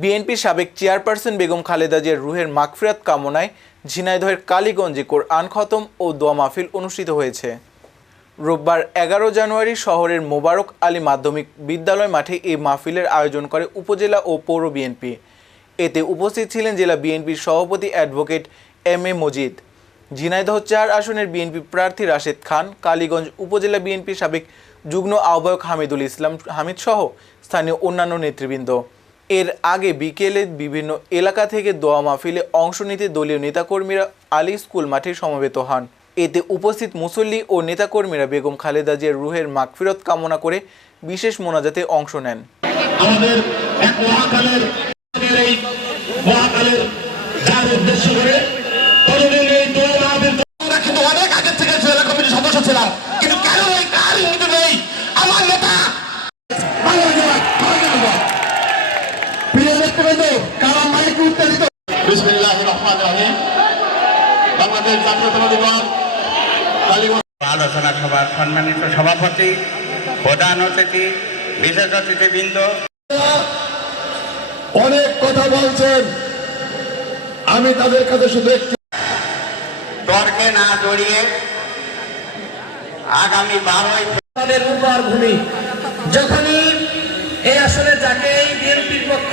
বিএনপির সাবেক চেয়ারপারসন বেগম খালেদা জিয়ার রুহের মাগফিরাত কামনায় ঝিনাইদহের কালীগঞ্জে কোরআন খতম ও দোয়া মাহফিল অনুষ্ঠিত হয়েছে। রোববার এগারো জানুয়ারি শহরের মোবারক আলী মাধ্যমিক বিদ্যালয় মাঠে এই মাহফিলের আয়োজন করে উপজেলা ও পৌর বিএনপি। এতে উপস্থিত ছিলেন জেলা বিএনপির সভাপতি advocate M A Majid. Jhenaidah চার আসনের বিএনপি প্রার্থী রাশেদ খান, কালীগঞ্জ উপজেলা বিএনপির সাবেক যুগ্ম আহ্বায়ক হামিদুল ইসলাম হামিদ সহ স্থানীয় অন্যান্য নেতৃবৃন্দ। এর আগে বিকেলে বিভিন্ন এলাকা থেকে দোয়া মাহফিলে অংশ নিতে দলীয় নেতাকর্মীরা আলী স্কুল মাঠে সমবেত হন। এতে উপস্থিত মুসল্লি ও নেতাকর্মীরা বেগম খালেদা জিয়ার রুহের মাগফিরত কামনা করে বিশেষ মোনাজাতে অংশ নেন। আমাদের বিসমিল্লাহ রহমান রহিম বাংলাদেশ জাতীয়তাবাদী দল আলোচনা সভার সম্মানিত সভাপতি প্রধান অতিথি বিশেষ অতিথিবৃন্দ। অনেক কথা বলছেন। আমি তাদের কাছে শুধু একটি তর্কে না জড়িয়ে আগামী বারোই তাদের উর্বর ভূমি। যখনই এই আসলে যাকে এই বিএনপির পক্ষ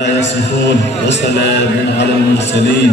يصرفون وسلام على المرسلين.